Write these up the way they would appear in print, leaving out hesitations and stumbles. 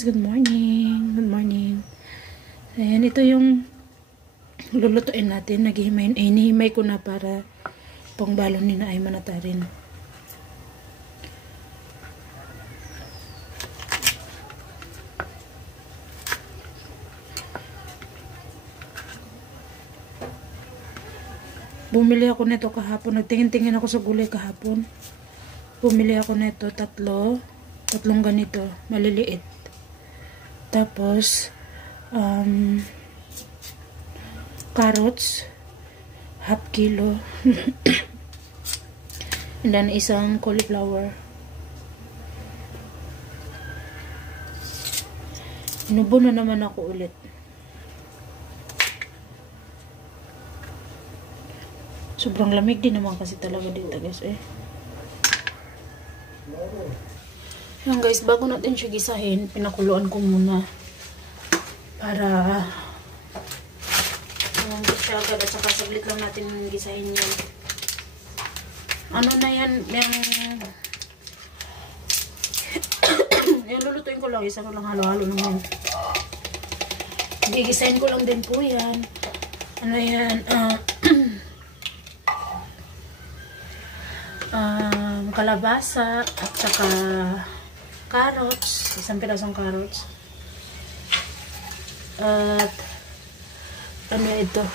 guys, good morning. Good morning. Ayan, ito yung lulutuin natin. Hinihimay ko na para pang balon ni na ay manatarin. Bumili ako nito kahapon. Nagtingin-tingin ako sa gulay kahapon. Bumili ako nito tatlong ganito, maliliit. Tapos carrots, half kilo. And then isang cauliflower. Inubo na naman ako ulit. Sobrang lamig din naman kasi talaga dito guys Yan guys, bago natin siya gisahin, pinakuluan ko muna para hindi siya agad at saka saglit lang natin gisahin yan. Ano na yan, yung lulutuin ko lang, isa ko lang halo-halo naman. Gigisahin ko lang din po yan. Ano yan, kalabasa at saka carrots, isang pirasong carrots. At ano ito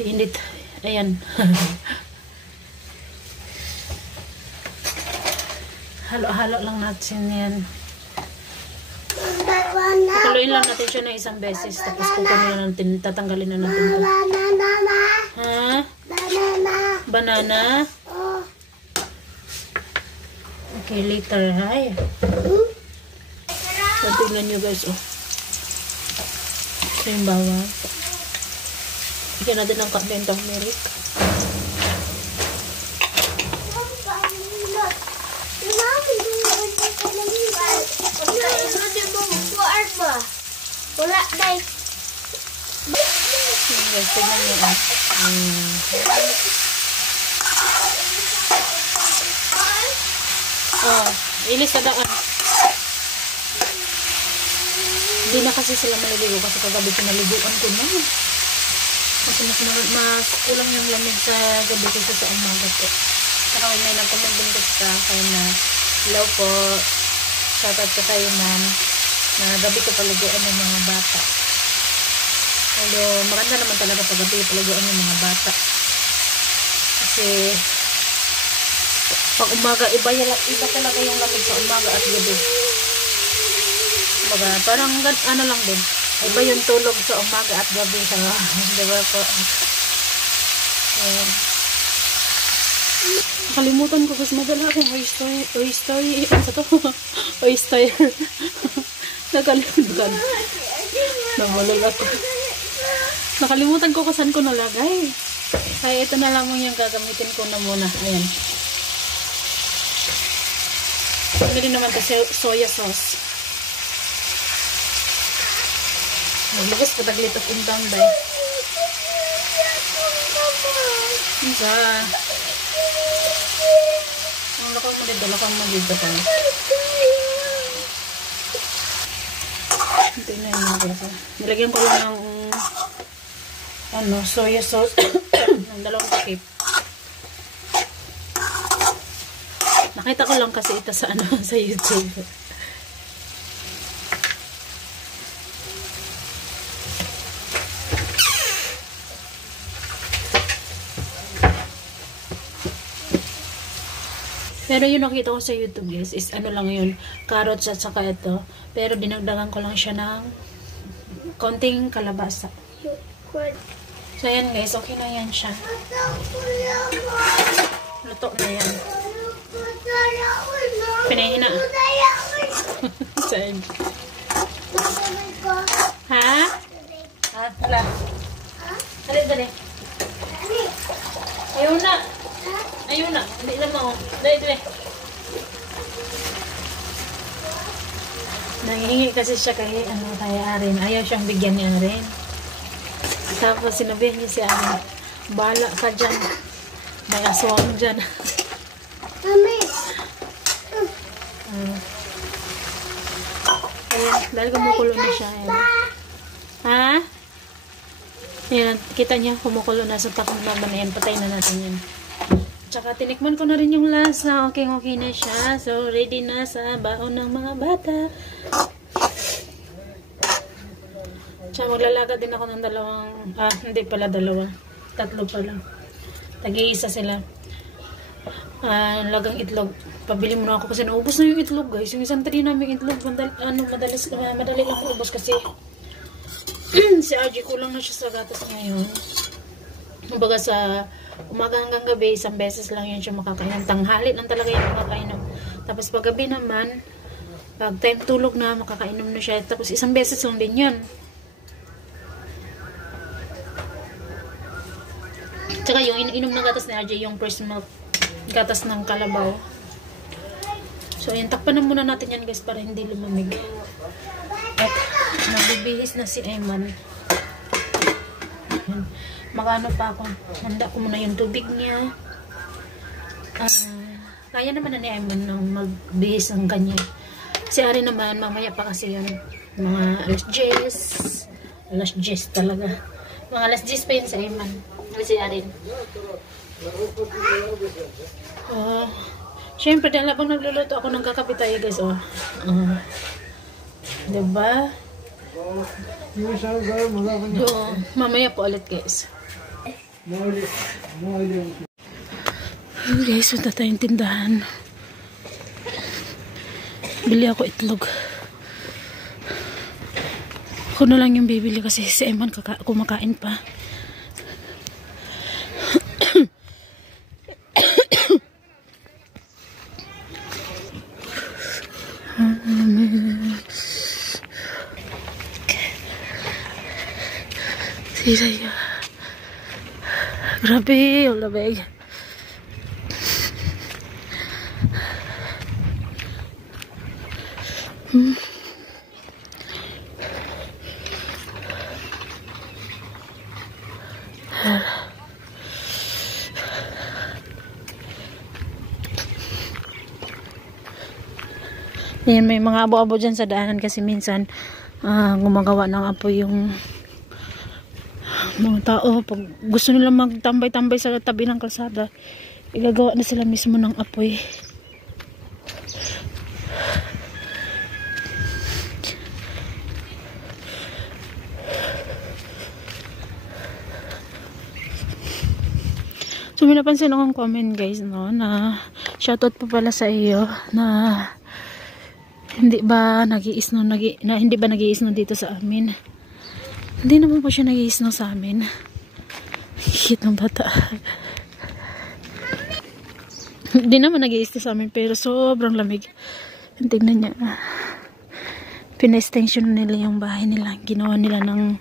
init, ayan. Halo-halo lang natin yan. Pakuluin lang natin siya na isang beses, tapos kukunin na natin, tatanggalin na natin ito. Ha? Banana? Okay, later, hay. So, tingnan nyo guys, ito yung bawang. Bigyan natin ng kape and turmeric. Wala, guys. Guys, tingnan nyo. Ilis sa daan. Hindi na kasi sila maliligo kasi kagabi pinaliguan ko na. Kasi mas kulang yung lamig sa gabi kaysa sa umaga po. Saka may nag-comment din ko sa akin na hello po. Shoutout ko kayo ma'am. Na gabi ko paliguan ng mga bata. Although maganda naman talaga pag gabi paliguan ng mga bata. Kasi pag umaga, iba talaga yung lamig sa umaga at gabi. Baga, parang ano lang din. Iba yung tulog sa umaga at gabi. Diba po? Ayan. Nakalimutan ko kasi madala akong oyster. Ano to? Oyster. Nakalimutan. Namalala ko. Nakalimutan ko kung saan ko nalagay. Kaya ito na lang yung gagamitin ko na muna. Ayan. Pwede naman kasi soya sauce. Maglabas pa taglit of intang day. Isa. Ang lakang dito pa. Ito na yung mga kasi. Nilagyan ko lang ng soya sauce ng 2 takip. Nakita ko lang kasi ito sa sa YouTube. Pero yung nakita ko sa YouTube guys is ano lang yun, carrots at saka ito. Pero dinagdagan ko lang siya ng konting kalabasa. So yan guys, okay na yan siya. Luto na yan. Pinahina. Saan? Ha? Wala. Dali. Ayaw na. Hindi na mo. Dali. Nangihingi kasi siya kay Arin. Ayaw siyang bigyan ni Arin. Tapos sinabihan niya si Arin, bahala ka dyan. May aswang dyan. Mami. Ayan, dahil kumukulo na siya. Ayan. Ha? Ayan, kita niya, kumukulo na sa takong naman. Ayan, patay na natin yan. Tsaka, tinikman ko na rin yung lasa. Okay na siya. So, ready na sa baon ng mga bata. Tsaka, maglalagad din ako ng dalawang, hindi pala dalawa. 3 pala. Tag-iisa sila. Lagang itlog. Pabili muna ako kasi naubos na yung itlog, guys. Yung isang tray namin itlog, madali lang maubos kasi si RG kulang na siya sa gatas ngayon. Kumbaga sa umaga hanggang gabi, isang beses lang yun siya makakainom. Tanghali lang talaga yung makakainom. Tapos pag gabi naman, pag time tulog na, makakainom na siya. Tapos isang beses lang din yun. Tsaka yung ininom na gatas ni RJ, yung first milk, gatas ng kalabaw. So, ayan, takpan na muna natin yan, guys, para hindi lumamig. At, nabibihis na si Ayman. Magano pa ako. Handa ko muna yung tubig niya. Kaya naman na ni Ayman nang magbihis ng ganyan. Si Ari naman, mamaya pa kasi yun. Mga alas 10 talaga. Mga alas 10 pa yun sa Ayman. Si Ari. Siyempre, dahil habang nagluluto ako ng kakapit tayo, guys, diba? Mamaya po ulit, guys. Guys, punta tayong tindahan. Bili ako itlog. Ako na lang yung bibili kasi si Eman kumakain pa. Sila. Grabe, yung labig. Yan, may mga abo-abo dyan sa daanan kasi minsan gumagawa ng apoy yung mga tao. Pag gusto nila magtambay-tambay sa tabi ng kalsada, igagawa na sila mismo ng apoy. So, may napansin akong comment, guys, no, na shoutout pa pala sa iyo na hindi ba nag-iisno dito sa amin. Hindi naman po siya nag-iisno sa amin. Hihit ng bata. Hindi naman nag-iisno sa amin, pero sobrang lamig. Tingnan niya. Pina-extension nila yung bahay nila. Ginawa nila ng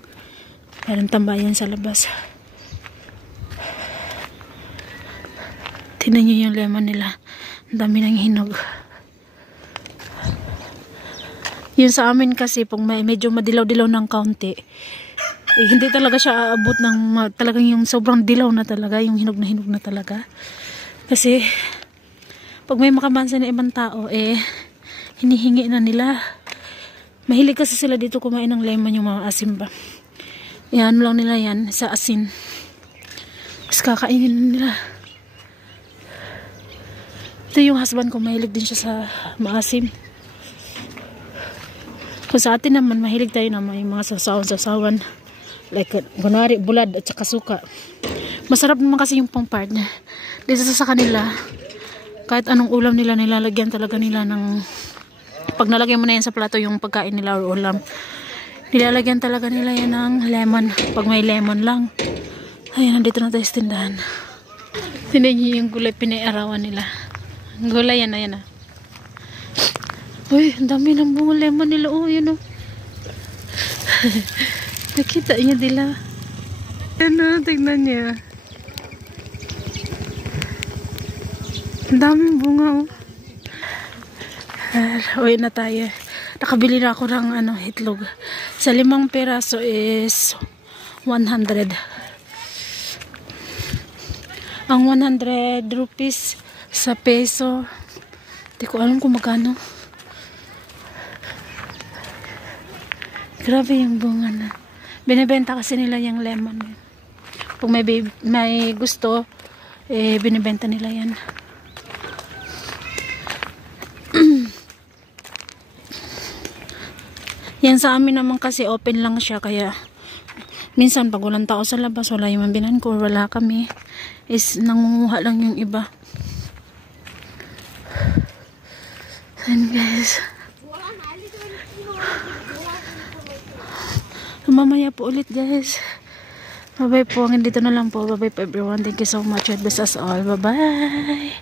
parang tambayan sa labas. Tingnan niyo yung lemon nila. Ang dami ng hinog. Yun sa amin kasi, pag medyo madilaw-dilaw ng kaunti, hindi talaga siya aabot ng talagang yung sobrang dilaw na talaga, yung hinog na talaga. Kasi, pag may makamansa na ibang tao, hinihingi na nila. Mahilig kasi sila dito kumain ng lemon, yung mga asin ba. Yan lang nila yan, sa asin. Tapos kakainin nila. Ito yung husband ko, mahilig din siya sa maasim. Kung sa atin naman, mahilig tayo na may mga sasawan. Like, kunwari, bulad at saka suka. Masarap naman kasi yung pang part niya. Dito sa kanila, kahit anong ulam nila, nilalagyan talaga nila ng, pag nalagyan mo na yan sa plato yung pagkain nila o ulam, nilalagyan talaga nila yan ng lemon. Pag may lemon lang. Ayun, nandito na tayo sa tindahan. Tingnan niyo yung gulay, pinaiarawan nila. Gulay yan, ayan. Uy, ang dami ng bunga lemon nila. Oh, yun oh. Nakita niya nila. Ano, tignan niya. Ang daming bunga oh. Uwi na tayo. Nakabili na ako ng itlog. Sa 5 peraso is 100. Ang 100 rupees sa peso. Hindi ko alam kung magkano. Grabe yung bunga na. Binibenta kasi nila yung lemon. Kung may gusto, binibenta nila yan. Yan sa amin naman kasi open lang siya, kaya minsan pag walang tao sa labas, wala yung mambilan ko, wala kami, is nangunguha lang yung iba. Ayan guys. Mamaya po ulit guys. Bye bye po. Hanggang dito na lang po. Bye bye po everyone. Thank you so much. God bless us all. Bye bye.